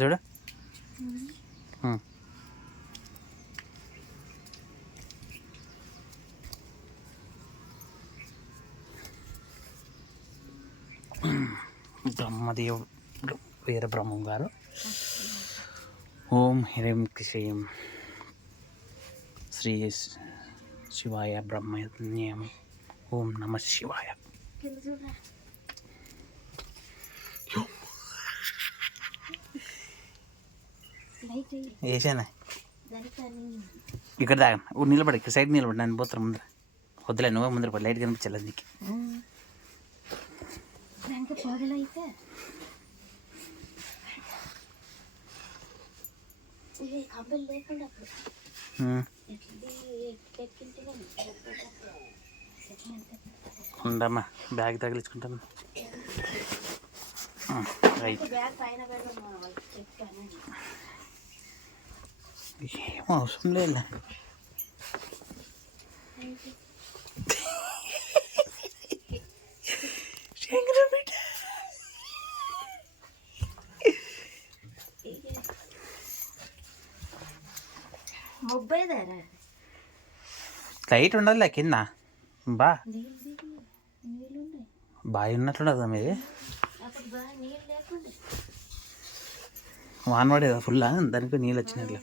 చూడు బ్రహ్మదేవుడు వీర బ్రహ్మం గారు. ఓం హ్రీం శ్రీం శ్రీ శివాయ బ్రహ్మణ్యం. ఓం నమ శివాయ. వేసానా ఇక్కడ దాకా నిలబడి ఇక్కడ సైడ్ నిలబడి నన్ను పోతాను ముందర. వద్దులే నువ్వే ముందర పడి లైట్ కనిపించాలి నీకు. ఉండమ్మా బ్యాగ్ తగిలించుకుంటాను. ఏం అవసరం లేదు. లైట్ ఉండదులే కింద. బాగా ఉన్నట్లుండదు మీది. వాన పడేదా ఫుల్ దానికి నీళ్ళు వచ్చినట్లు.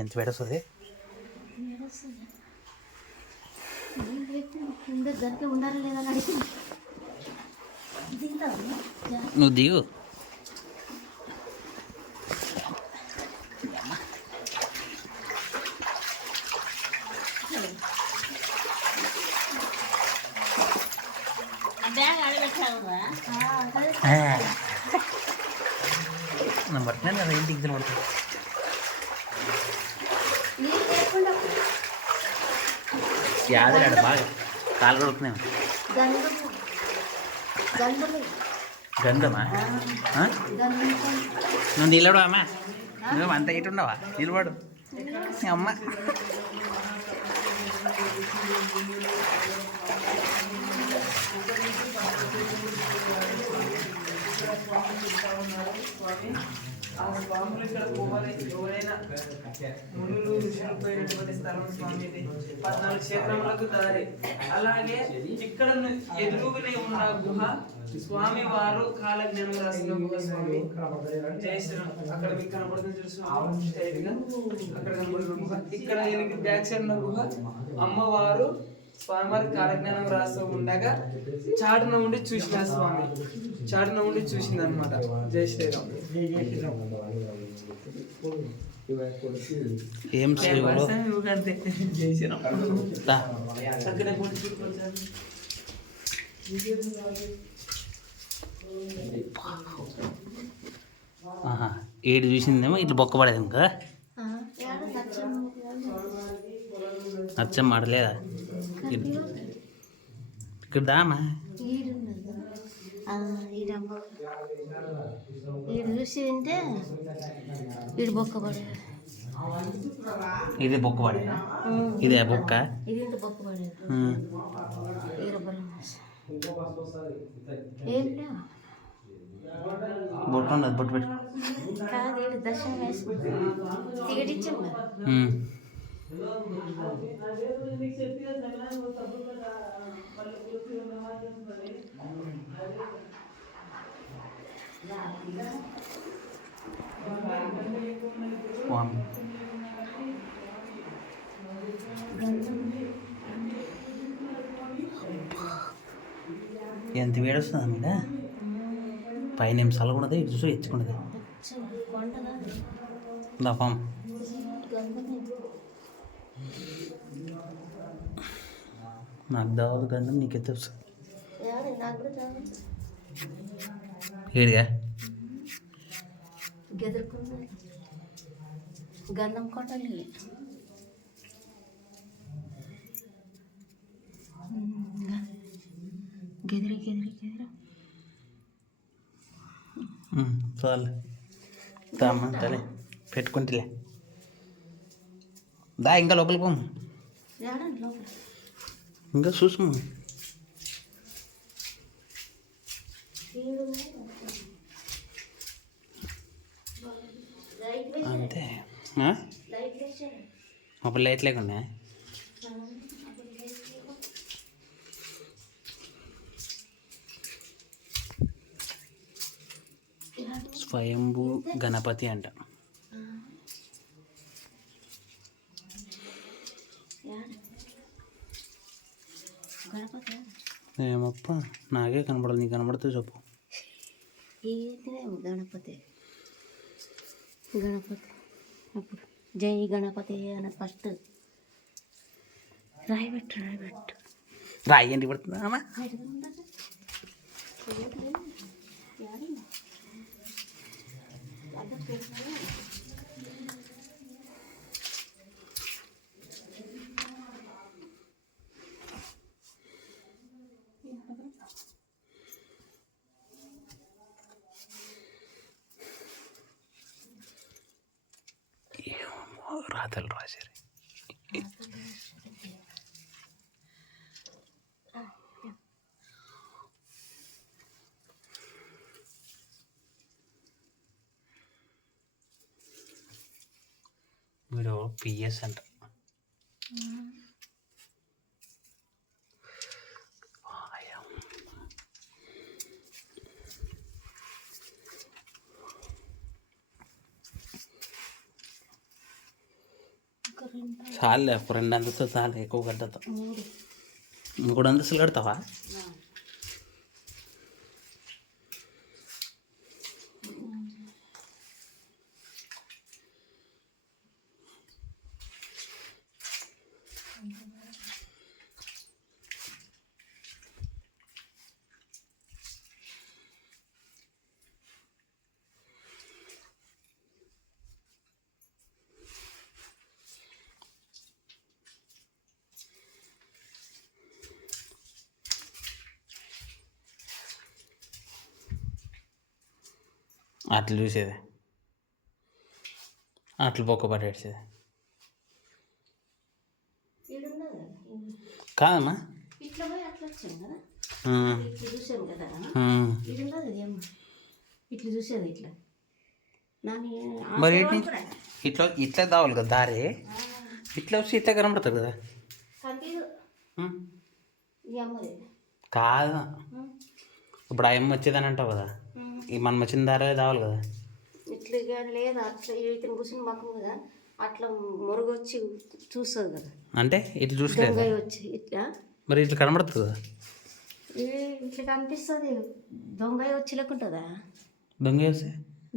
ఎంత పెడస్తుంది. నువ్వు దిగు. నేను పట్టినాను కదా ఇంటికి తినబడుతుంది. యాదలాడు బాగా కాలు కొడుకునే. గంధమా? నువ్వు నిలబడు అమ్మా. నువ్వు అంత ఇటు ఉండవా? నిలబడు అమ్మ. ఆ స్వాములు ఇక్కడ పోవాలి. ఎవరైనా మునులు ఋషులైనటువంటి స్థలం స్వామి ఇది. 14 క్షేత్రములకు దారి. అలాగే ఇక్కడ ఎదురుగానే ఉన్న గుహ స్వామి వారు కాలజ్ఞానం రాసిన గుహ. స్వామి జయశ్రీరామ్ అక్కడ మీకు కనబడుతుంది తెలుసు. అక్కడ కనబడుతున్న గుహ. ఇక్కడ బ్యాక్ సైడ్ ఉన్న గుహ అమ్మవారు స్వామివారి కాలజ్ఞానం రాస్తూ ఉండగా చాటున ఉండి చూసిన స్వామి. చాటున ఉండి చూసింది అనమాట. జై శ్రీరామ్. ఏం అంతే. జై శ్రీరామ్. ఏడు చూసిందేమో ఇట్లా బొక్క పడేదేమో కదా. నచ్చం ఆడలేదా ఇక్కడ దామా. చూసి తింటే వీడు బొక్క పడే. ఇది బొక్క పడేదా? ఇదే బొక్క. ఇది బొక్క పడేది. ఏం లేవు. బొట్టు ఉండదు. బొట్టు పెట్టు కాదు. దర్శనం వేసి టికెట్ ఇచ్చాం కదా. ఎంత వేడొస్తుందా మీద. పైన ఏం చల్లకున్నది ఇటు చూసి ఎచ్చుకున్నది. దఫం నాకు దావదు గంధం నీకే తెలుసు. ఏడిగా గంధం కొట్టాలి. గెదిరి గెదిరి గెదిరి చాలు తామ్మా తలే పెట్టుకుంటలే. దా ఇంకా లోపలికి పోము. ఇంకా చూసాము. లైట్ వేసాను అప్పుడు లైట్ లేకుండా అప్పుడు లైట్ లేవు. స్వయంభూ గణపతి అంట. గణపతి ఏమప్ప నాకే కనపడదు, నీకు కనపడితే చెప్పు. ఏంటిదేమో గణపతి గణపతి అప్పుడు జై గణపతి అని ఫస్ట్ రాయబెట్టు రాయి ఏంటి పడుతుందా అమ్మా? రాతలు రాశారు. వీడు పిఎస్ అంట. చాలే, 2 అంతస్తులు చాలు, ఎక్కువ కట్టతో. 3 అంతస్తులు కడతావా? అట్లు చూసేది, అట్లు పొక్క పట్టేసేది కాదమ్మా. ఇట్లా పోయి అట్లా వచ్చాను కదా, ఆ, ఇట్లా చూసాను కదా, ఆ. ఇది ఉండదు ఏమో, ఇట్లా చూసేది ఇట్లా మరి ఏంటి ఇట్లా ఇట్లా దావాలి కదా దారి, ఇట్లా వచ్చి ఇట్లా కనబడుతుంది కదా. ఉం. కాదు, ఇప్పుడు ఆ అమ్మ వచ్చేదని అంటావు కదా, ఈ మనం వచ్చిన దారే దావాలి కదా. ఇట్లా కానీ లేదా అట్లా ఇతను కూర్చుని మాకు కదా అట్లా మొరుగు వచ్చి చూస్తుంది కదా, అంటే ఇట్లా చూసలేదు దొంగ వచ్చి ఇట్లా, మరి ఇట్లా కనబడుతుంది కదా. ఇట్లా కనిపిస్తుంది, దొంగ వచ్చి లేకుంటుందా, దొంగ వస్తే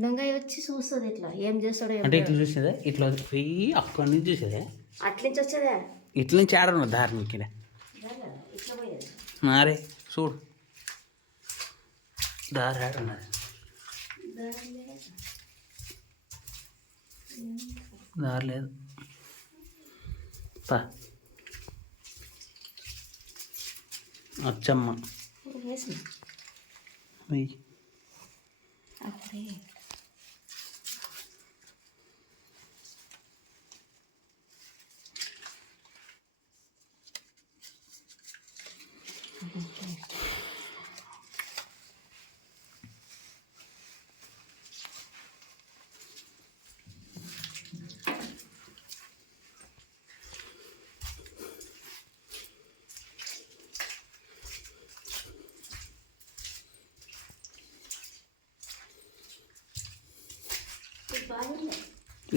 దొంగ వచ్చి చూస్తుంది ఇట్లా ఏం చేస్తాడో అంటే ఇట్లా చూసేదే, ఇట్లా పోయి అక్కడి నుంచి చూసేదే, అట్ల నుంచి వచ్చేదా, ఇట్ల నుంచి ఆడను దారి మీకు ఇట్లా పోయేది. నారే చూడు దారి ఆడున్నది, దారి లేదు. పా అచ్చమ్మ వెయ్యి అప్పుడే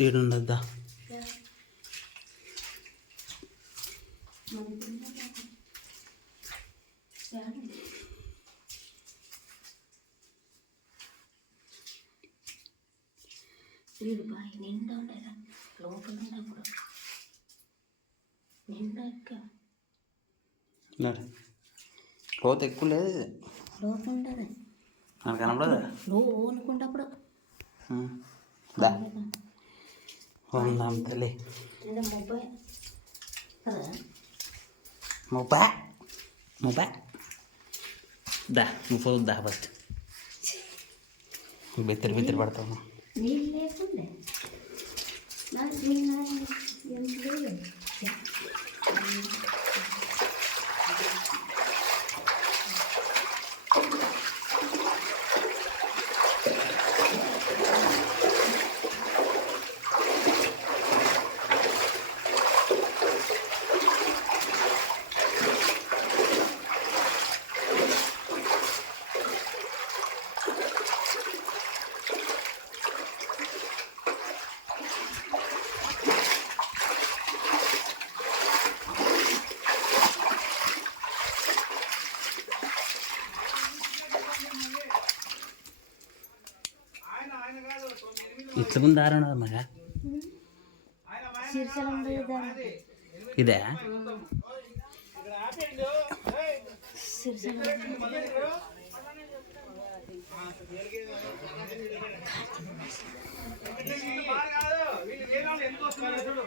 ఈడుండద్దా. వీడు బాయ్ నిండా ఉండేదా లోపల ఉన్నప్పుడు నిండా ఎక్క లోతు ఎక్కువ లేదు, లోపల ఉండదు మనకు కనపడదా. లో అనుకున్నప్పుడు దా ఉందాం తల్లి. మొబైల్ కదా ముప్పా ముప్పా దా, నువ్వు పోదు దా ఫస్ట్, బిత్తరి పడతావు. నీళ్ళు లేకుండే నాకు నీళ్ళు ఎంత లేదు. ఇట్లా ముందు దారి ఉన్నది మరి శీర్షలం దారి ఇదే శీర్షలం